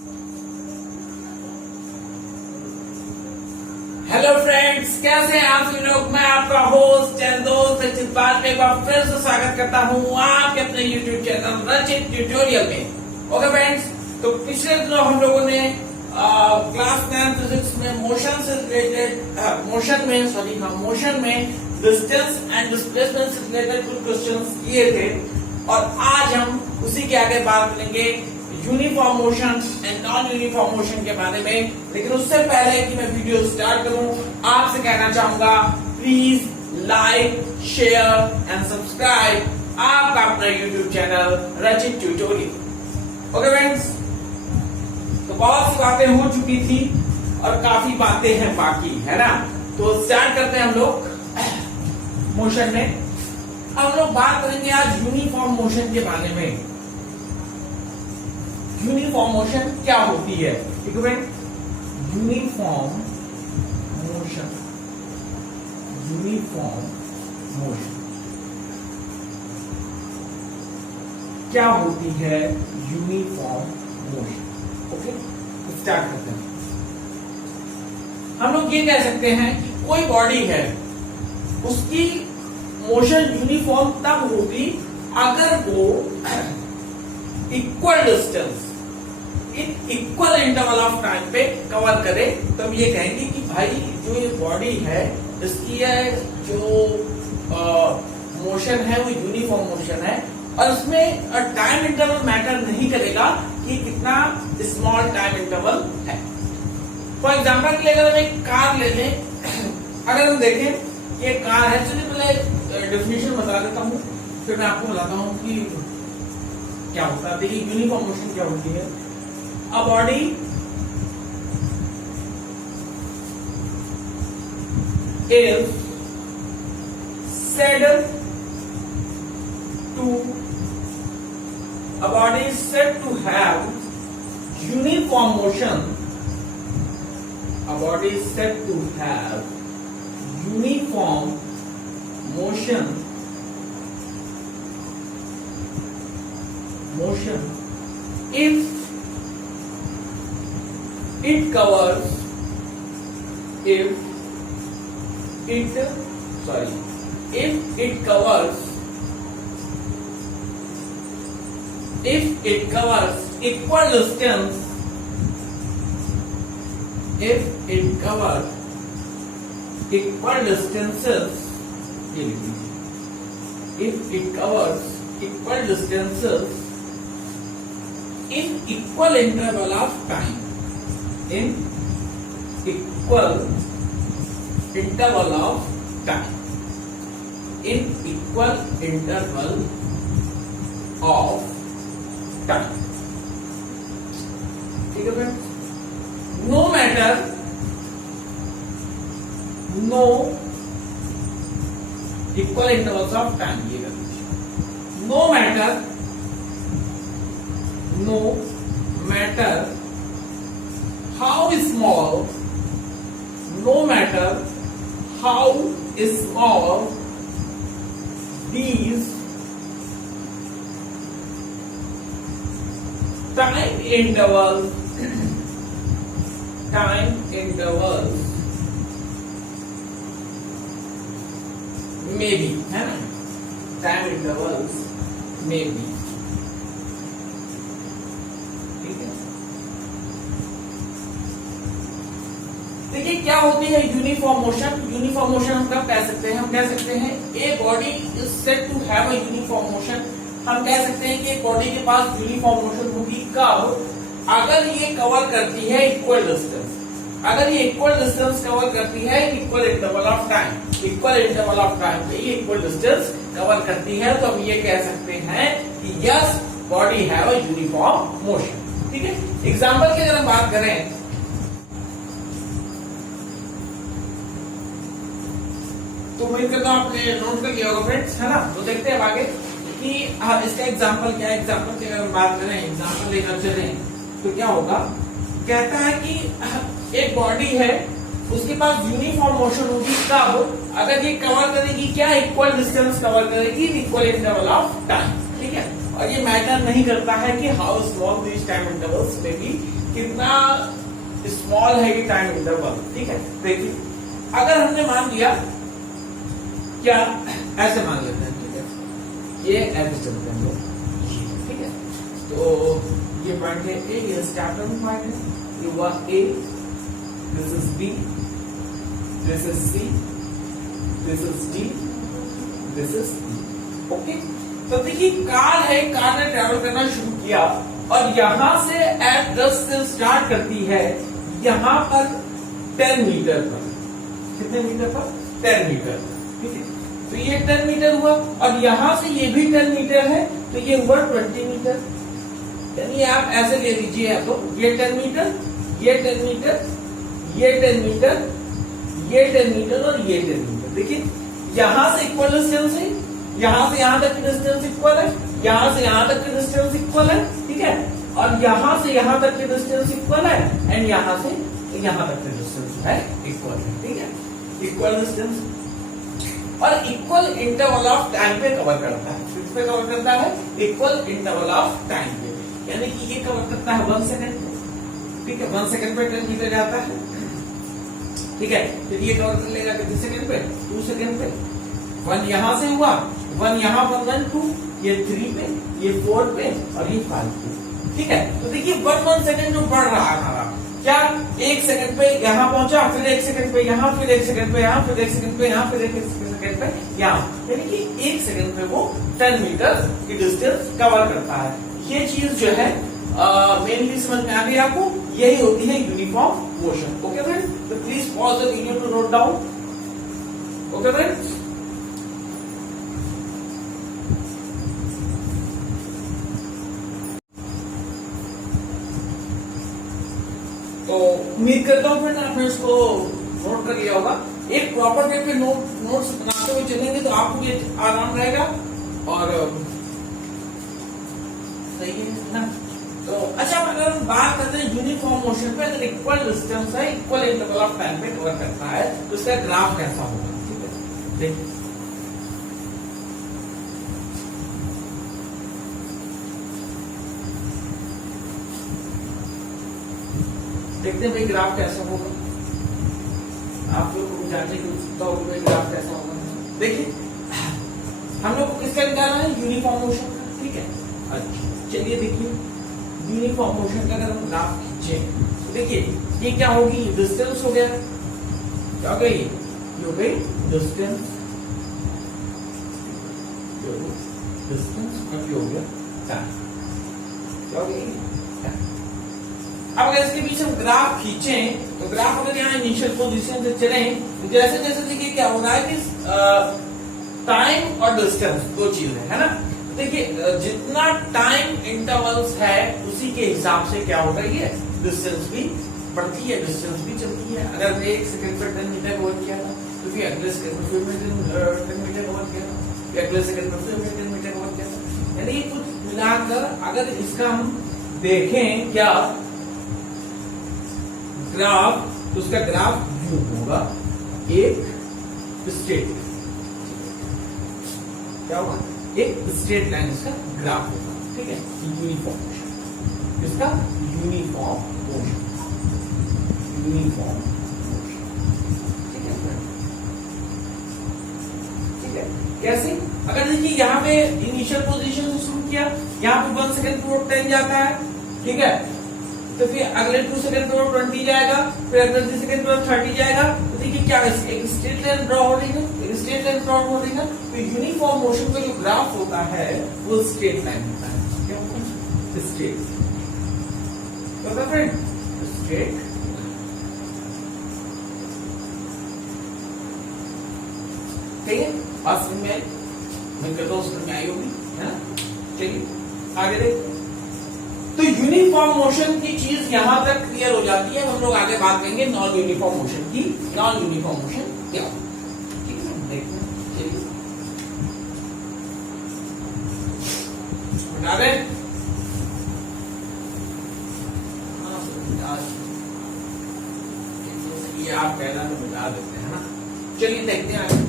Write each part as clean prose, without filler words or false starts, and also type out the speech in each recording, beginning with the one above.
Hello friends, कैसे हैं आप सभी लोग। मैं आपका होस्ट एंड दोस्त रचित बात में एक बार फिर से स्वागत करता हूं आपके अपने यूट्यूब चैनल रचित ट्यूटोरियल में। ओके फ्रेंड्स, तो पिछले दिनों हम लोगों ने क्लास 9 फिजिक्स में मोशन से रिलेटेड मोशन में डिस्टेंस एंड डिस्प्लेसमेंट से रिलेटेड कुछ क्वेश्चंस किए थे और आज हम उसी के आगे बात करेंगे uniform motion and non uniform motion के बारे में। लेकिन उससे पहले कि मैं वीडियो स्टार्ट करूं, आपसे कहना चाहूंगा please like, share and subscribe आपका अपना YouTube channel Rachit tutorial. Okay friends, तो बहुत सी बातें हो चुकी थी और काफी बातें हैं बाकी, है ना। तो स्टार्ट करते हैं हम लोग मोशन में। हम लोग बात करेंगे आज यूनिफॉर्म मोशन के बारे में। यूनिफॉर्म मोशन क्या होती है, ठीक है फ्रेंड। यूनिफॉर्म मोशन क्या होती है, यूनिफॉर्म मोशन। ओके, स्टार्ट करते हैं। हम लोग ये कह सकते हैं कि कोई बॉडी है, उसकी मोशन यूनिफॉर्म तब होगी अगर वो equal distance in equal interval of time पे कवर करे। तब ये कहेंगे कि भाई जो ये बॉडी है इसकी जो मोशन है वो यूनिफॉर्म मोशन है और उसमें टाइम इंटरवल मैटर नहीं करेगा कि कितना स्मॉल टाइम इंटरवल है। फॉर एग्जाम्पल के लिए अगर हम एक कार ले लें, अगर हम देखें ये कार है, चलिए पहले डेफिनेशन बता देता हूँ फिर मैं आपको बताता हूँ कि क्या होता है। देखिए यूनिफॉर्म मोशन क्या होती है। A body is said to have uniform motion. A body is said to have uniform motion if it covers equal distance, if it covers equal distances in equal interval of time, in equal interval of time, ठीक है friends. No equal intervals of time, ये no matter how small these time intervals may be, है ना। Time intervals may be, ठीक है। देखिए क्या होती है यूनिफॉर्म मोशन। यूनिफॉर्म मोशन हम कब कह सकते हैं, हम कह सकते हैं a body is said to have a uniform motion. हम कह सकते हैं कि बॉडी के पास यूनिफॉर्म मोशन होगी कब, अगर ये कवर करती है इक्वल डिस्टेंस। अगर ये इक्वल डिस्टेंस कवर करती है इक्वल इंटरवल ऑफ टाइम पे ये इक्वल डिस्टेंस कवर करती है, तो हम ये कह सकते हैं कि yes body have a uniform motion, ठीक है। एग्जाम्पल की अगर हम बात करें तो उम्मीद करता हूं आपने नोट कर लिया होगा फ्रेंड्स, है ना। तो देखते हैं आगे कि इसका एग्जाम्पल क्या है। एग्जाम्पल की अगर हम बात करें, एग्जाम्पल लेकर चले तो क्या होगा। कहता है कि एक बॉडी है, उसके पास यूनिफॉर्म मोशन होगी कब, अगर ये कवर करेगी क्या, इक्वल डिस्टेंस कवर करेगी इक्वल इंटरवल ऑफ टाइम, ठीक है। और ये मैटर नहीं करता है कि how small this time intervals में बी, कितना स्मॉल है ये टाइम इंटरवल। ठीक है, देखिए अगर हमने मान लिया क्या, ऐसे मान लेते हैं, ठीक है, ये ऐसे चलते हैं लोग, ठीक है, तो ये पॉइंट है ए, ये स्टार्टिंग पॉइंट है, ये हुआ A, this is B, this is C, this is D, this is E. Okay, तो देखिए कार है, कार ने ट्रेवल करना शुरू किया और यहां से एट 10 से स्टार्ट करती है, यहां पर 10 मीटर पर, कितने मीटर पर, 10 मीटर, ठीक है, तो ये 10 मीटर हुआ और यहां से ये भी 10 मीटर है, तो ये हुआ 20 मीटर। यानी आप ऐसे ले लीजिए, तो ये 10 मीटर, ये 10 मीटर, ये 10 मीटर, ये 10 मीटर और ये 10 मीटर। देखिए यहां से इक्वल डिस्टेंस है, यहां से यहां तक की डिस्टेंस इक्वल है, यहां से यहां तक की डिस्टेंस इक्वल है, ठीक है, और यहां से यहां तक की डिस्टेंस इक्वल है, एंड यहां से यहां तक की डिस्टेंस है इक्वल है, ठीक है, इक्वल डिस्टेंस और इक्वल इंटरवल ऑफ टाइम पे कवर करता है। किस पे कवर करता है, इक्वल इंटरवल ऑफ टाइम पे, यानी कि ये कवर करता है 1 सेकंड, ठीक है, 1 सेकंड पे 10 मीटर जाता है, ठीक है, फिर ये कवर कर लेगा कितने सेकंड पे, 2 सेकंड पे, 1 यहां से हुआ, 1 यहां पर 1 2, ये 3 पे, ये 4 पे और ये 5 पे, ठीक है। तो देखिए 1 सेकंड जो बढ़ रहा था, क्या 1 सेकंड पे यहां पहुंचा, फिर 1 सेकंड पे यहां, फिर 1 सेकंड पे यहां, फिर 1 सेकंड पे यहां, फिर 1 सेकंड पे यहां, यानी कि 1 सेकंड पे वो 10 मीटर की डिस्टेंस कवर करता है। ये चीज जो है मेनली समझ में आ गई आपको, यही होती है यूनिफॉर्म मोशन। ओके फ्रेंड्स, तो please pause the video to note down. Okay friends, तो उम्मीद करता हूँ फ्रेंड आपने इसको नोट कर लिया होगा। एक प्रॉपर वे पे नोट्स बनाते हुए चलेंगे तो आपको भी आराम रहेगा और सही है ना। तो अच्छा, अगर हम बात करते हैं यूनिफॉर्म मोशन पे, अगर इक्वल डिस्टेंस है, इक्वल इंटरवल ऑफ टाइम पे कवर करता है, तो इसका ग्राफ कैसा होगा, ठीक है, देखिए देखते हैं भाई ग्राफ कैसा होगा, आप लोग को जानने की उत्सुकता होगी ग्राफ कैसा होगा। देखिए हम लोग को किसका निकालना है, यूनिफॉर्म मोशन का, ठीक है। अच्छा चलिए देखिए यूनिफॉर्म मोशन का अगर हम ग्राफ खींचे तो देखिए ये क्या होगी, डिस्टेंस हो गया, क्या हो गई, ये हो गई डिस्टेंस, डिस्टेंस और ये हो गया टाइम, क्या हो गई। अब अगर इसके बीच हम ग्राफ खींचे तो ग्राफ अगर यहाँ इनिशियल पोजीशन से चले तो जैसे जैसे देखिए क्या हो रहा है कि टाइम और डिस्टेंस दो चीज है ना। देखिए जितना टाइम इंटरवल्स है उसी के हिसाब से क्या होगा, ये डिस्टेंस भी बढ़ती है, डिस्टेंस भी चलती है। अगर मैं 1 सेकंड पर 10 मीटर कवर किया था तो फिर अगले सेकंड पर 10 मीटर कवर किया था, फिर अगले सेकंड पर 10 मीटर कवर किया था। यानी कुछ मिलाकर अगर इसका हम देखें क्या ग्राफ, तो उसका ग्राफ यू होगा, एक स्ट्रेट, क्या होगा, एक स्ट्रेट लाइन इसका ग्राफ होगा, ठीक है, यूनिफॉर्म मोशन, इसका यूनिफॉर्म मोशन, यूनिफॉर्म मोशन, ठीक है, ठीक है। कैसे, अगर देखिए यहाँ पे इनिशियल पोजीशन से शुरू किया, यहाँ पे 1 सेकंड पर 10 जाता है, ठीक है, तो फिर अगले 2 सेकंड पर 20 जाएगा, फिर अगले 3 सेकंड पर 30 जाएगा। तो देखिए क्या एक स्ट्रेट लाइन ड्रॉ हो रही है, एक स्ट्रेट लाइन ड्रॉ हो रही है। तो यूनिफॉर्म मोशन का जो ग्राफ होता है वो स्ट्रेट लाइन होता है, क्या होता है, स्ट्रेट, तो फ्रेंड स्ट्रेट, ठीक है। और समझ में आई, मैं कहता हूँ समझ में आई होगी, है ना। चलिए आगे देखते हैं। तो यूनिफॉर्म मोशन की चीज यहां तक क्लियर हो जाती है। हम लोग आगे बात करेंगे नॉन यूनिफॉर्म मोशन की। नॉन यूनिफॉर्म मोशन क्या होता है, ठीक है, देखते हैं। चलिए बता दें, ये आप पहला तो बता देते हैं ना। चलिए देखते हैं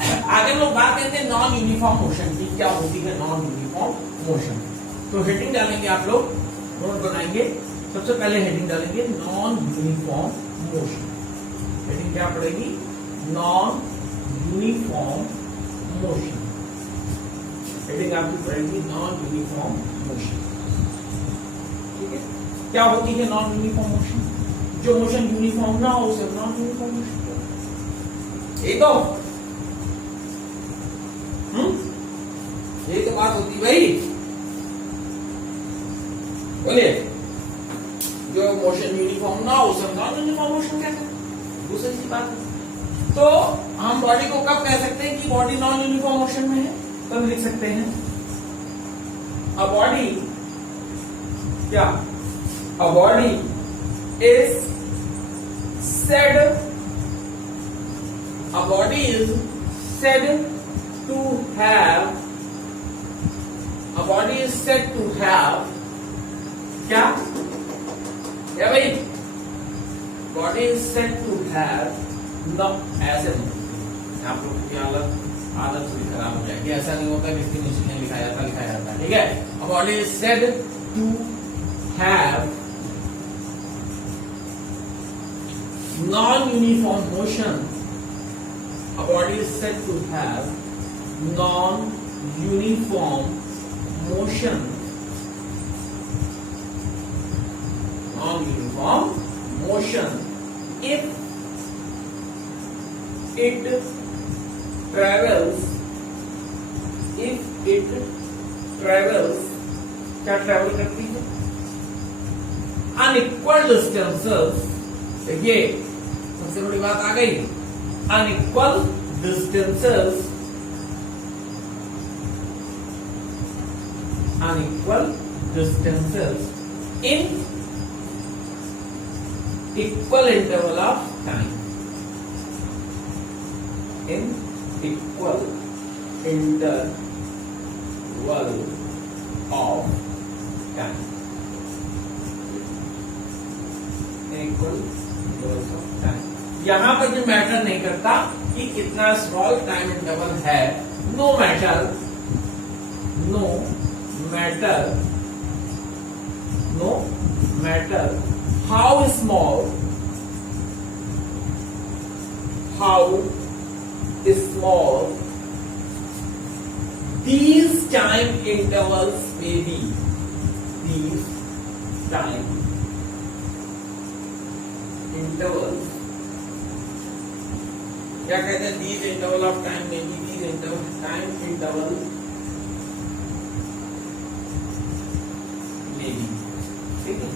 आगे हम लोग बात करते हैं नॉन यूनिफॉर्म मोशन की। क्या होती है नॉन यूनिफॉर्म मोशन, तो हेडिंग डालेंगे आप लोग, नोट बनाएंगे सबसे पहले हेडिंग डालेंगे नॉन यूनिफॉर्म मोशन। हेडिंग क्या पड़ेगी? Non uniform motion. हेडिंग आपकी पड़ेगी नॉन यूनिफॉर्म मोशन। ठीक है, क्या होती है नॉन यूनिफॉर्म मोशन? जो मोशन यूनिफॉर्म ना हो उसे नॉन यूनिफॉर्म मोशन कहते हैं। ये तो बात होती भाई, बोलिए। जो मोशन यूनिफॉर्म ना हो उसे नॉन यूनिफॉर्म मोशन कहते हैं। दूसरी सी बात है, तो हम बॉडी को कब कह सकते हैं कि बॉडी नॉन यूनिफॉर्म मोशन में है? तो हम लिख सकते हैं अ बॉडी, क्या? A body is said, a body is said to have, a body is said to have, क्या? क्या भाई? Body is said to have, no, ऐसे नहीं, आप लोग की आदत थोड़ी खराब हो जाएगी। ऐसा नहीं होता कि इसके नीचे लिखा जाता है, ठीक है? A body is said to have non-uniform motion. A body is said to have non-uniform motion. Non-uniform motion if it travels, क्या ट्रेवल करती है? Unequal distances. देखिए सबसे बड़ी बात आ गई, unequal distances, unequal distances in equal interval of time, in equal interval of time, equal interval of time. यहां पर जो मैटर नहीं करता कि कितना स्मॉल टाइम इंटरवल है, no matter how small these time intervals may be, these time intervals, क्या कहते हैं? these interval of time may be, these time interval may be, ठीक है?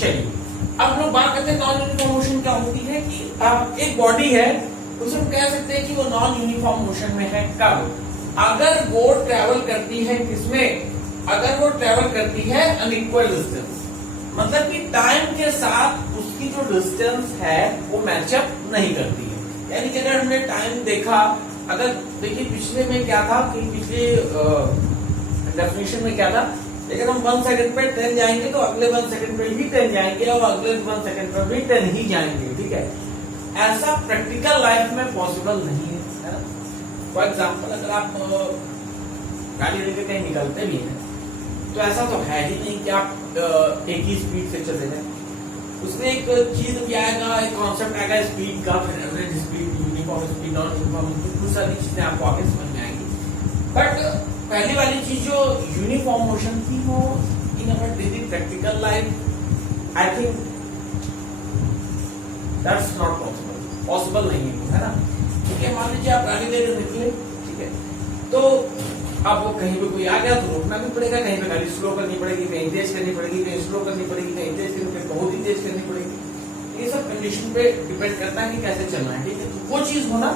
चलिए अब लोग बात करते हैं नॉन यूनिफॉर्म मोशन क्या होती है। कि एक बॉडी है, उसे हम कह सकते हैं कि वो नॉन यूनिफॉर्म मोशन में है कब? अगर वो ट्रेवल करती है किसमें? अगर वो ट्रेवल करती है अनइक्वल डिस्टेंस, मतलब कि टाइम के साथ उसकी जो डिस्टेंस है वो मैचअप नहीं करती है। यानी कि अगर हमने टाइम देखा, अगर देखिए पिछले में क्या था कि पिछले डेफिनेशन में क्या था, लेकिन हम 1 सेकंड पे 10 जाएंगे तो अगले 1 सेकंड पे भी 10 जाएंगे और अगले 1 सेकंड पे भी 10 ही जाएंगे, ठीक है? ऐसा प्रैक्टिकल लाइफ में पॉसिबल नहीं है ना? फॉर एग्जाम्पल अगर आप गाड़ी लेकर कहीं निकलते भी हैं तो ऐसा तो है ही नहीं कि आप एक ही स्पीड से चले जाए। उसमें एक चीज भी आएगा, एक कॉन्सेप्ट आएगा स्पीड का, फिर average speed, uniform speed, non uniform, कुछ सारी चीजें आपको आगे समझ में आएंगी। बट पहली वाली चीज जो यूनिफॉर्म मोशन थी वो in our daily practical life I think that's not possible नहीं है ना? ठीक है, मान लीजिए आप गाड़ी लेकर निकले, ठीक है, तो अब वो कहीं पे कोई आ गया तो रोकना भी पड़ेगा, कहीं पे गाड़ी स्लो करनी पड़ेगी, कहीं तेज करनी पड़ेगी, कहीं स्लो करनी पड़ेगी, कहीं तेज करनी पड़ेगी, बहुत ही तेज करनी पड़ेगी। ये सब कंडीशन पे डिपेंड करता है कि कैसे चलना है, ठीक है? तो वो चीज होना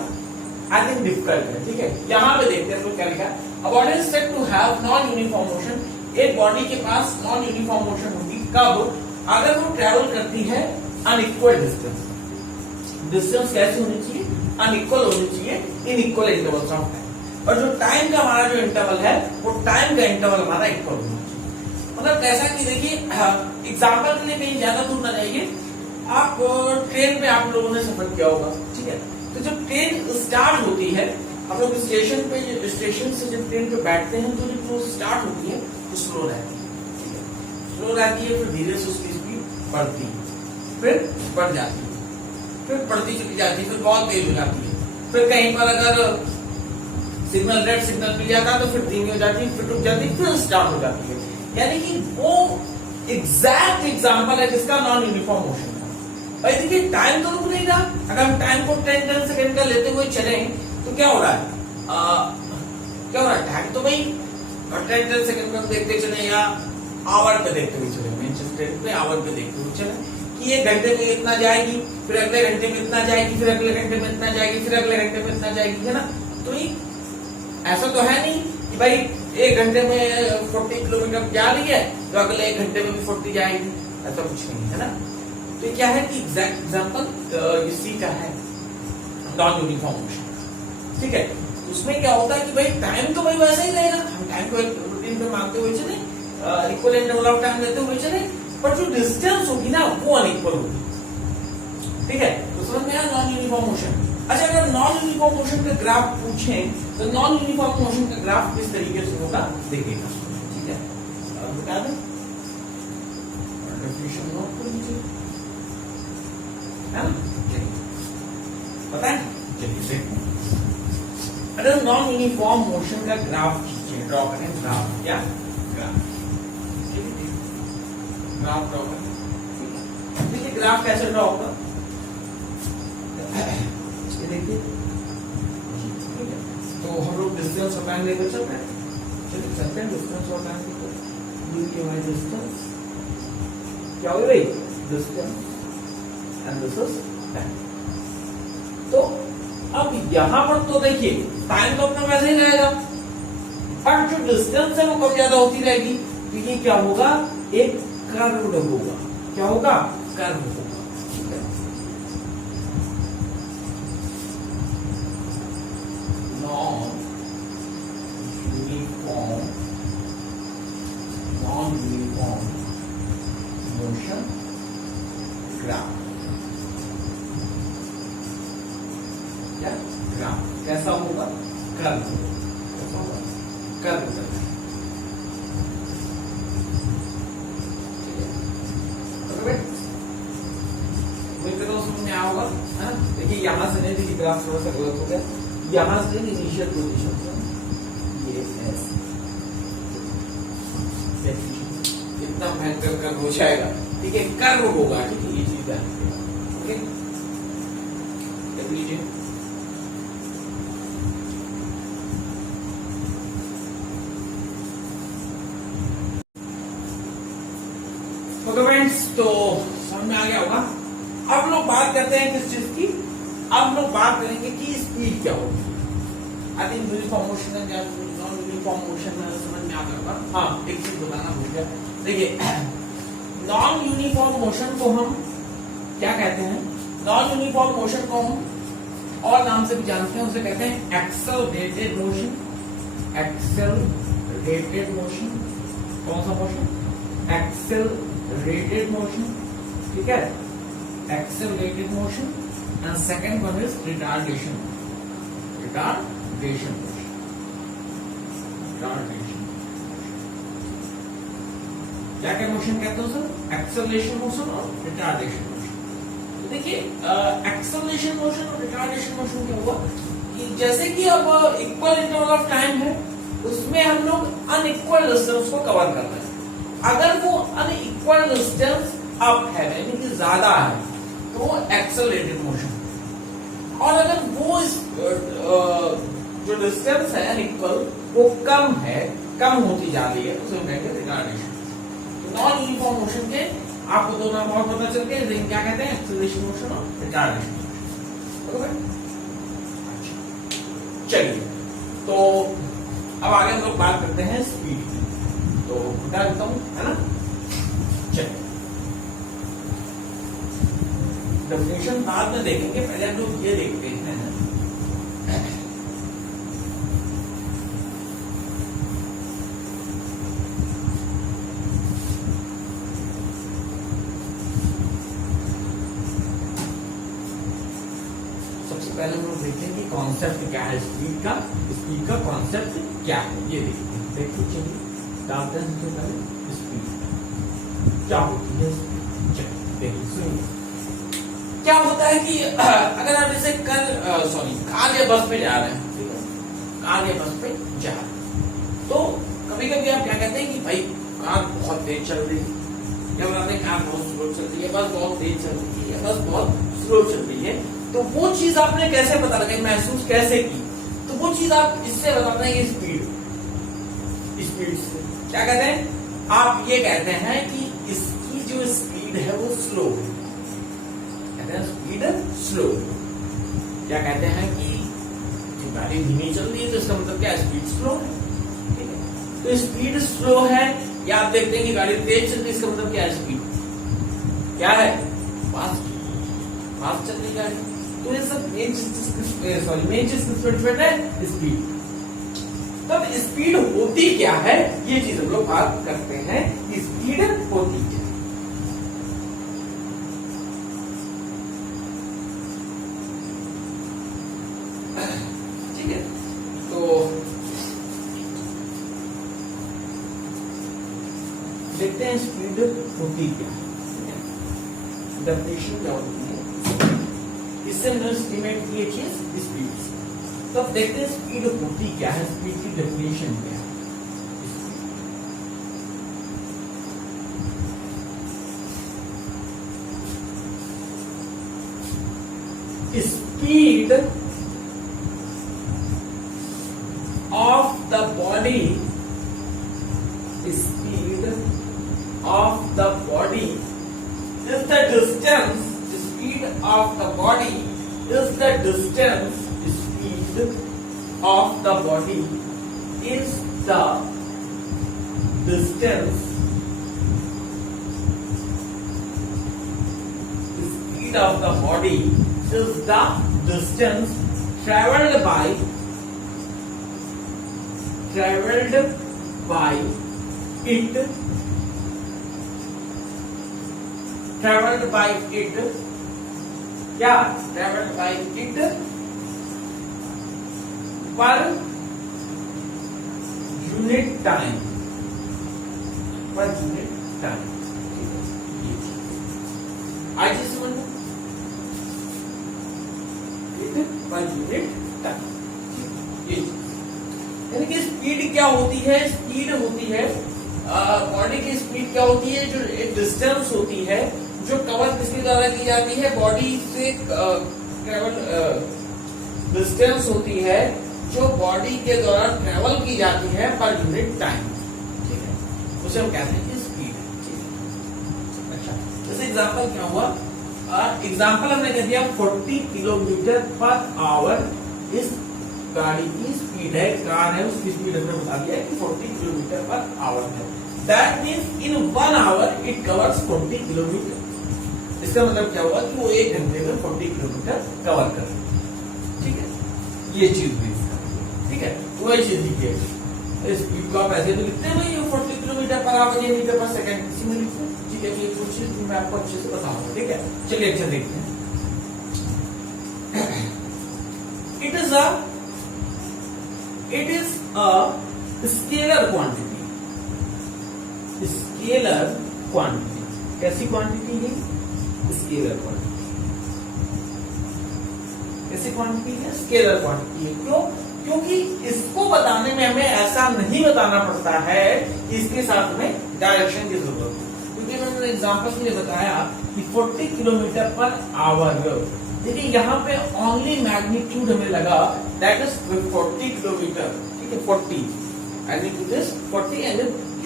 आई थिंक डिफिकल्ट है, ठीक है? यहाँ पे देखते हैं तो क्या लिखा है, a body is said to have non-uniform motion। एक बॉडी के पास नॉन यूनिफॉर्म मोशन होगी कब? अगर वो ट्रेवल करती है अनइक्वल डिस्टेंस। डिस्टेंस कैसी होनी चाहिए? अनइक्वल होनी चाहिए in equal intervals of time. और जो टाइम का हमारा जो इंटरवल है वो टाइम का इंटरवल हमारा इक्वल होना चाहिए। मतलब कैसा कि देखिए एग्जाम्पल के लिए कहीं ज्यादा दूर ना जाइए, आप ट्रेन पे आप लोगों ने सफर किया होगा, ठीक है? तो जब ट्रेन स्टार्ट होती है हम लोग स्टेशन से जब ट्रेन पे बैठते हैं तो जब वो स्टार्ट होती है तो स्लो रहती है, ठीक है, स्लो रहती है, फिर धीरे से उसकी स्पीड बढ़ती है, फिर बढ़ जाती है, फिर बढ़ती चली जाती है, फिर बहुत तेज हो जाती है, फिर कहीं पर अगर सिग्नल रेड सिग्नल मिल जाता है तो फिर धीमी हो जाती है, फिर रुक जाती है, फिर स्टार्ट हो जाती है। यानी कि वो एग्जैक्ट एग्जाम्पल है जिसका नॉन यूनिफॉर्म मोशन का। भाई देखिए टाइम तो रुक नहीं रहा, अगर हम टाइम को 10 सेकंड का लेते हुए चले तो क्या हो रहा है, क्या हो रहा है, टाइम तो भाई 10 सेकंड में देखते चले या आवर पे देखते हुए चले, मैनचेस्टर पे आवर पे देखते हुए चले कि ये घंटे में इतना जाएगी, फिर अगले घंटे में इतना जाएगी, फिर अगले घंटे में इतना जाएगी, फिर अगले घंटे में इतना जाएगी, है ना। तो ये ऐसा तो है नहीं कि भाई एक घंटे में 40 किलोमीटर जा रही है तो अगले एक घंटे में भी 40 जाएगी, ऐसा कुछ नहीं है ना। तो ये क्या है कि एग्जैक्ट एग्जांपल इसी का है नॉन यूनिफॉर्म मोशन, ठीक है। उसमें क्या होता है कि भाई टाइम तो भाई वैसा ही रहेगा, हम टाइम को एक रूटीन पे मानते हुए चले, इक्वल इंटरवल ऑफ टाइम लेते हुए चले, पर जो डिस्टेंस होगी ना वो अनइक्वल होगी, ठीक है। तो समझ में आया नॉन यूनिफॉर्म मोशन। अच्छा, अगर नॉन यूनिफॉर्म मोशन का ग्राफ पूछें तो नॉन यूनिफॉर्म मोशन का ग्राफ किस तरीके से होगा देखिएगा, ठीक है। बता दें डेफिनेशन नोट कर लीजिए, है ना, पता है, चलिए देखो। अगर नॉन यूनिफॉर्म मोशन का ग्राफ खींचे, ड्रॉ करें ग्राफ, क्या ग्राफ, ग्राफ ड्रॉ करें। देखिए ग्राफ कैसे ड्रॉ होगा, देखिए, तो हम लोग डिस्टेंस और टाइम लेकर चल रहे हैं, चलिए चलते हैं डिस्टेंस और टाइम लेकर। ये क्या है डिस्टेंस, क्या हो भाई distance and this is time. तो अब यहां पर तो देखिए टाइम तो अपना वैसे ही रहेगा, पर जो डिस्टेंस है वो कम ज्यादा होती रहेगी, तो ये क्या होगा, एक कर्व होगा, क्या होगा, कर्व होगा, ठीक है। नॉन यूनिफॉर्म मोशन ग्राफ, क्या ग्राफ कैसा होगा, कर्व, कैसा होगा, कर्व, तो समझ में आया होगा, है ना। देखिए यहां से नहीं, देखिए ग्राफ थोड़ा सा गलत हो गया, यहां से इनिशियल पोजीशन ये इतना भयंकर कर्व हो जाएगा, ठीक है, कर्व होगा, ठीक है, ये चीज ध्यान रखिएगा, ओके। देख लीजिए ओके फ्रेंड्स, तो समझ में आ गया होगा। अब लोग बात करते हैं किस चीज की, अब लोग बात करेंगे कि स्पीड क्या होगी। आई थिंक यूनिफॉर्म मोशन है या नॉन यूनिफॉर्म मोशन है, समझ में आ गया होगा। हाँ, एक चीज बताना भूल गया, देखिए नॉन यूनिफॉर्म मोशन को हम क्या कहते हैं, नॉन यूनिफॉर्म मोशन को हम और नाम से भी जानते हैं, उसे कहते हैं एक्सेलरेटेड मोशन। एक्सेलरेटेड मोशन, कौन सा मोशन, एक्सेलरेटेड मोशन, ठीक है, accelerated motion, and second one is retardation motion, retardation motion, retardation, क्या क्या मोशन कहते हो सर, एक्सेलरेशन मोशन और रिटार्डेशन मोशन। तो देखिए एक्सेलरेशन मोशन और रिटार्डेशन मोशन क्या हुआ कि जैसे कि अब इक्वल इंटरवल ऑफ टाइम है, उसमें हम लोग अनइक्वल डिस्टेंस को कवर कर रहे हैं। अगर वो अनइक्वल डिस्टेंस अप है, यानी कि ज्यादा है, तो वो एक्सेलरेटेड मोशन, और अगर वो जो डिस्टेंस है अनइक्वल वो कम है, कम होती जा रही है, उसे हम कहेंगे रिटार्डेशन। तो नॉन यूनिफॉर्म मोशन के आपको दो नाम और पता चल गए, क्या कहते हैं, एक्सेलरेशन मोशन और रिटार्डेशन मोशन। चलिए, तो अब आगे हम लोग बात करते हैं स्पीड की, तो बता देता हूं, है ना। चलिए डेफिनेशन बाद में देखेंगे, पहले हम लोग ये देखते हैं। सबसे सबसे पहले हम लोग देखते हैं कि कॉन्सेप्ट क्या है स्पीड का कॉन्सेप्ट क्या है। ये देखिए चलिए डालते हैं सबसे पहले स्पीड क्या होती है। देखिए सुनिए क्या होता है कि अगर आप जैसे कार या बस पे जा रहे हैं, ठीक है, कार या बस पे जा रहे हैं, तो कभी कभी आप क्या कहते हैं कि भाई कार बहुत तेज चल रही है, या बताते हैं कार बहुत स्लो चल रही है, बस बहुत तेज चल रही है, बस बहुत स्लो चल रही है। तो वो चीज आपने कैसे पता लगा, महसूस कैसे की, तो वो चीज आप इससे बताते हैं स्पीड से क्या कहते हैं, आप ये कहते हैं कि इसकी जो स्पीड है वो स्लो है, कहते हैं स्पीड स्लो। क्या कहते हैं कि जो गाड़ी धीमी चल रही है तो इसका मतलब क्या है, स्पीड स्लो है, ठीक है। तो स्पीड स्लो है, या आप देखते हैं कि गाड़ी तेज चल रही है, इसका मतलब क्या है, स्पीड क्या है, फास्ट चल रही गाड़ी। तो ये सब मेन चीज किसमें है, स्पीड। तब स्पीड होती क्या है, ये चीज हम लोग बात करते हैं, स्पीड होती क्या है। ठीक है, तो देखते हैं स्पीड होती क्या है, डेफिनेशन क्या होती है, इससे हमने एस्टिमेट की चीज स्पीड से। तो अब देखते हैं स्पीड होती क्या है, स्पीड की डेफिनेशन क्या है। Speed of the body, speed of the body is the distance, speed of the body is the distance, speed of the body is the distance, speed of the body is the distance traveled by it, traveled by it, क्या traveled by it per unit time, आज इस per unit time. यानी कि speed क्या होती है, speed होती है बॉडी की स्पीड क्या होती है, जो एक डिस्टेंस होती है जो कवर किसके द्वारा की जाती है, बॉडी से ट्रेवल डिस्टेंस होती है जो बॉडी के द्वारा ट्रेवल की जाती है पर यूनिट टाइम, ठीक है, उसे हम कहते हैं कि स्पीड। अच्छा, जैसे एग्जांपल क्या हुआ, एग्जांपल हमने कह दिया 40 किलोमीटर पर आवर इस गाड़ी की स्पीड है, कार है, उसकी स्पीड हमने बता दिया कि 40 किलोमीटर पर आवर है। That means in 1 hour it covers 40 kilometre. इसका मतलब क्या हुआ कि वो 1 घंटे में 40 किलोमीटर कवर कर रहे, ठीक है, ये चीज भी इसका, ठीक है। तो वही चीज लिखिए, स्पीड को आप ऐसे तो लिखते हैं भाई 40 किलोमीटर पर आवर या मीटर पर सेकंड, इसी में लिखते हैं, ठीक है। ये कुछ चीज मैं आपको अच्छे से बताऊंगा, ठीक है। चलिए अच्छा देखते हैं। It is a scalar quantity, scalar quantity, कैसी क्वांटिटी है, स्केलर क्वांटिटी, कैसी क्वांटिटी है, स्केलर क्वांटिटी है। क्यों, क्योंकि इसको बताने में हमें ऐसा नहीं बताना पड़ता है कि इसके साथ में डायरेक्शन की जरूरत है, क्योंकि मैंने एग्जांपल के लिए बताया कि 40 किलोमीटर पर आवर, देखिए यहाँ पे ओनली मैग्नीट्यूड हमें लगा, दैट इज 40 किलोमीटर, ठीक है, 40 magnitude is 40 and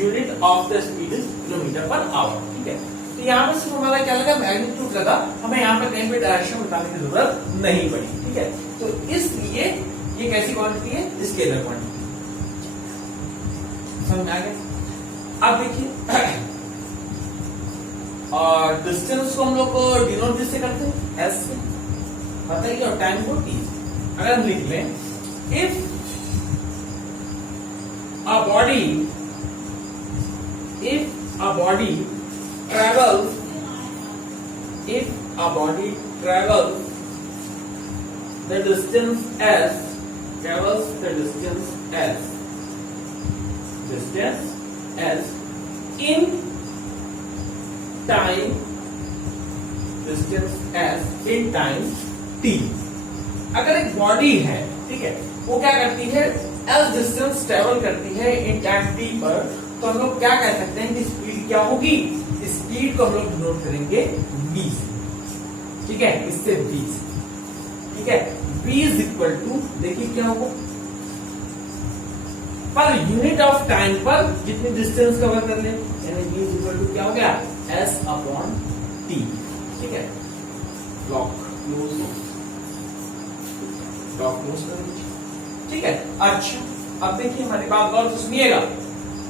unit of the speed is kilometre per hour, ठीक है। तो यहाँ पे सिर्फ हमारा क्या लगा, मैग्नीट्यूड लगा, हमें यहाँ पे कहीं भी डायरेक्शन बताने की जरूरत नहीं पड़ी, ठीक है। तो इसलिए ये कैसी क्वांटिटी है, स्केलर क्वांटिटी, समझ में आ गया। अब देखिए और डिस्टेंस को हम लोग को डिनोट किससे करते हैं, एस से, बताइए, और टाइम को टी। अगर हम लिख लें, if a body travels the distance s travels the distance s in time distance s in time t। अगर एक बॉडी है, ठीक है, वो क्या करती है, s डिस्टेंस ट्रेवल करती है इन टाइम t पर, तो हम लोग क्या कह सकते हैं कि स्पीड क्या होगी, स्पीड को हम लोग डिनोट करेंगे v से, ठीक है, इससे v से, ठीक है। v इज इक्वल टू, देखिए क्या होगा, पर यूनिट ऑफ टाइम पर जितनी डिस्टेंस कवर कर ले, यानी v इज इक्वल टू क्या हो गया, s अपॉन t, ठीक है। लॉक क्लोज करेंगे, ठीक है। अच्छा, अब देखिए हमारी बात गौर से सुनिएगा,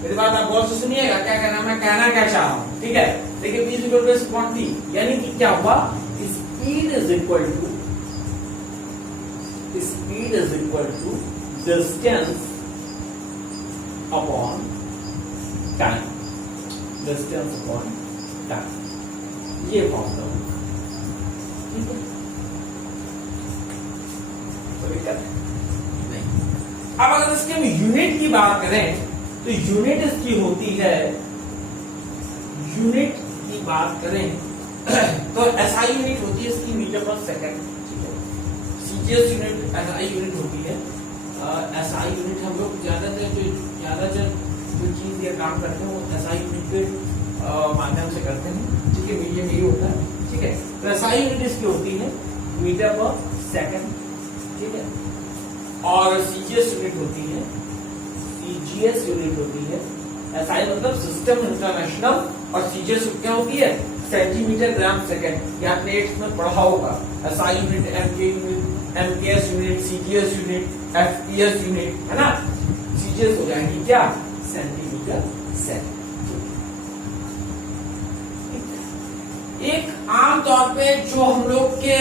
मेरी बात आप गौर से सुनिएगा, क्या कहना मैं कहना क्या चाह रहा हूं, ठीक है। देखिए v is equal to s upon t, यानी कि क्या हुआ, speed is equal to distance upon time, ये फॉर्मूला होगा, ठीक है। तो दिक्कत नहीं। अब अगर इसके हम यूनिट की बात करें तो यूनिट इसकी होती है, यूनिट की बात करें तो एसआई यूनिट होती है इसकी मीटर पर सेकंड, ठीक है। सीजीएस यूनिट एसआई यूनिट होती है। एसआई यूनिट हम लोग ज्यादातर जो चीज या काम करते हैं वो एसआई यूनिट के माध्यम से करते हैं, ठीक है, मीडियम यही होता है, ठीक है। तो एसआई यूनिट इसकी होती है मीटर पर सेकंड, ठीक है। और सीजीएस यूनिट होती है एसआई मतलब सिस्टम इंटरनेशनल, और सीजीएस क्या होती है, सेंटीमीटर ग्राम सेकंड। ये आपने 8th में पढ़ा होगा, SI unit, MK unit, MKS unit, CGS unit, FPS unit, है ना। सीजीएस हो जाएगी क्या, सेंटीमीटर सेकंड। एक आम तौर पे जो हम लोग के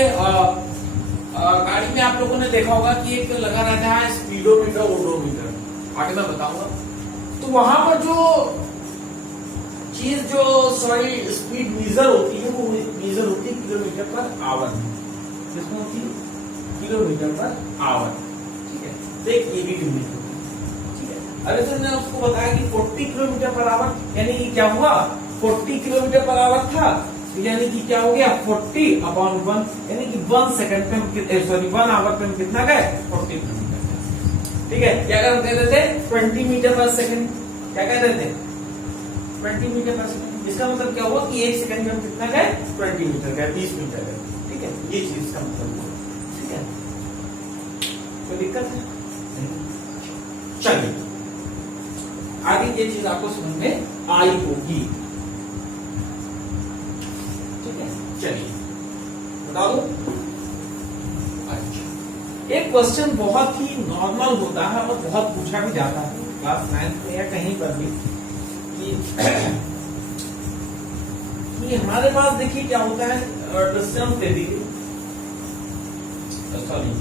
गाड़ी में आप लोगों ने देखा होगा कि एक लगा रहता है स्पीडोमीटर, ओडोमीटर, आगे मैं बताऊंगा। तो वहां पर जो चीज स्पीड मीजर होती है, वो मीजर होती है किलोमीटर पर आवर, किसमें होती है, किलोमीटर पर आवर, ठीक है। तो एक ये भी यूनिट होती है, ठीक है। अगर सर ने उसको बताया कि 40 किलोमीटर पर आवर, यानी कि क्या हुआ, 40 किलोमीटर पर आवर था, यानी कि क्या हो गया, 40 अपॉन 1, यानी कि 1 सेकंड पे हम 1 आवर पे हम कितना गए, 40 किलोमीटर, ठीक है। क्या अगर हम कहते थे 20 मीटर पर सेकंड, क्या कहते थे, 20 मीटर पर सेकंड। इसका मतलब क्या हुआ कि 1 सेकंड में हम कितना गए, 20 मीटर गए, 20 मीटर गए, ठीक है। ये चीज का मतलब हुआ, ठीक है। कोई दिक्कत है, चलिए आगे ये चीज आपको समझ में आई होगी, ठीक है। चलिए बता दो। अच्छा, एक क्वेश्चन बहुत ही नॉर्मल होता है और बहुत पूछा भी जाता है क्लास 9 में या कहीं पर भी, कि हमारे पास देखिए क्या होता है, डिस्टेंस दे दी गई, सॉरी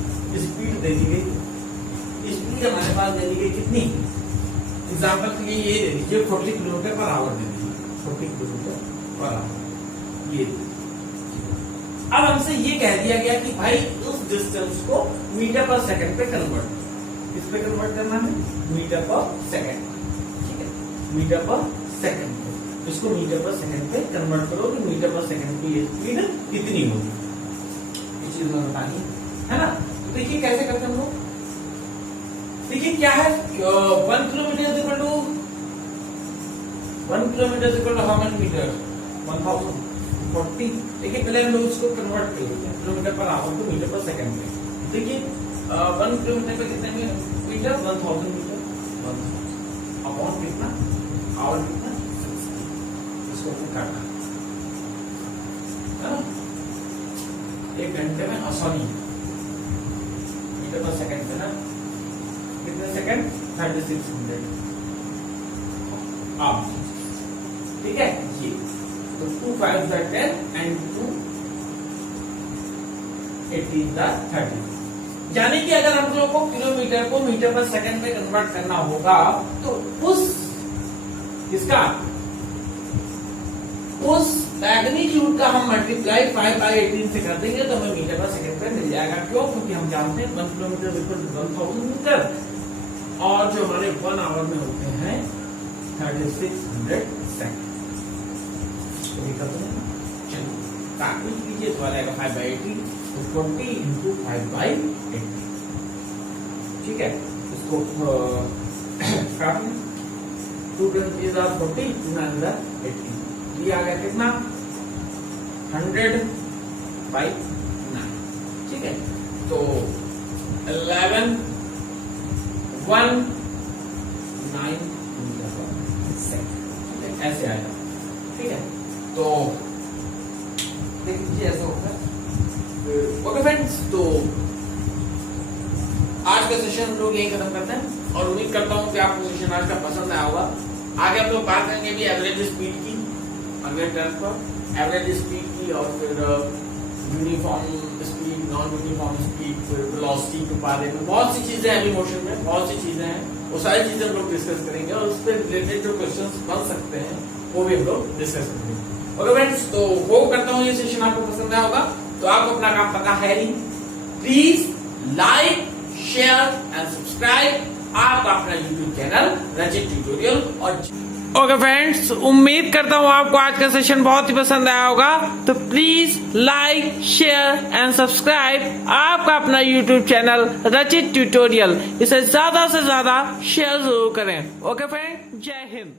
स्पीड दे दी गई, स्पीड हमारे पास दे दी गई कितनी, एग्जाम्पल के लिए ये दे दीजिए 40 किलोमीटर पर आवर दे दीजिए, 40 किलोमीटर पर आवर, ये अब हमसे ये कह दिया गया कि भाई उस डिस्टेंस को मीटर पर सेकंड पे कन्वर्ट, किस पे कन्वर्ट करना है, मीटर पर सेकंड, ठीक है, मीटर पर सेकंड पे, इसको मीटर पर सेकंड पे कन्वर्ट करो कि मीटर पर सेकंड की ये स्पीड कितनी होगी, ये चीज हमें बतानी है ना। तो देखिए कैसे करते हैं हम लोग, देखिए क्या है, 1 kilometre is equal to 1 kilometre is equal to how many metre, 1040। देखिए पहले हम लोग इसको कन्वर्ट करेंगे किलोमीटर पर आवर को मीटर पर सेकंड में। देखिए 1 किलोमीटर पे कितने मीटर, 1000 मीटर, अपॉन कितना, आवर कितना, इसको काटना है ना, 1 घंटे में, सॉरी मीटर पर सेकंड से ना, कितने सेकंड, 3600, आप ठीक है ये, तो 2 5 10 and 2 18 30, यानी कि अगर हम लोग को किलोमीटर को मीटर पर सेकंड में कन्वर्ट करना होगा तो उस मैग्नीट्यूड का हम मल्टीप्लाई 5/18 से कर देंगे तो हमें मीटर पर सेकंड पे मिल जाएगा। क्यों? क्योंकि हम जानते हैं 1 किलोमीटर इक्वल 1000 मीटर और जो हमारे 1 आवर में होते हैं 3600 सेकंड। कैलकुलेट कीजिए तो आ जाएगा 5/18 तो 40 × 5/18। ठीक है, इसको काट लें। 2 × 3 = 40, 2 × 9 = 18। ये आ गया कितना 100/9। ठीक है, तो 11 1 9 सेकंड ऐसे आएगा। ठीक है, तो देख लीजिए ऐसा होता है। ओके फ्रेंड्स, तो आज का सेशन हम लोग यही खत्म करते हैं और उम्मीद करता हूँ कि आपको सेशन आज का पसंद आया होगा। आगे हम लोग बात करेंगे भी एवरेज स्पीड की, अगले टर्न पर एवरेज स्पीड की और फिर uniform speed, non uniform speed, फिर वेलोसिटी के बारे में बहुत सी चीजें हैं। अभी मोशन में बहुत सी चीजें हैं, वो सारी चीजें हम लोग डिस्कस करेंगे और उस पर रिलेटेड जो क्वेश्चंस बन सकते हैं वो भी हम लोग डिस्कस करेंगे। ओके फ्रेंड्स, तो होप करता हूँ ये सेशन आपको पसंद आया होगा। तो आपको अपना काम पता है ही, please like, share and subscribe आपका अपना यूट्यूब चैनल रचित ट्यूटोरियल। और ओके फ्रेंड्स, उम्मीद करता हूँ आपको आज का सेशन बहुत ही पसंद आया होगा। तो please like, share and subscribe आपका अपना यूट्यूब चैनल रचित ट्यूटोरियल। इसे ज्यादा से ज्यादा शेयर जरूर करें। ओके फ्रेंड, जय हिंद।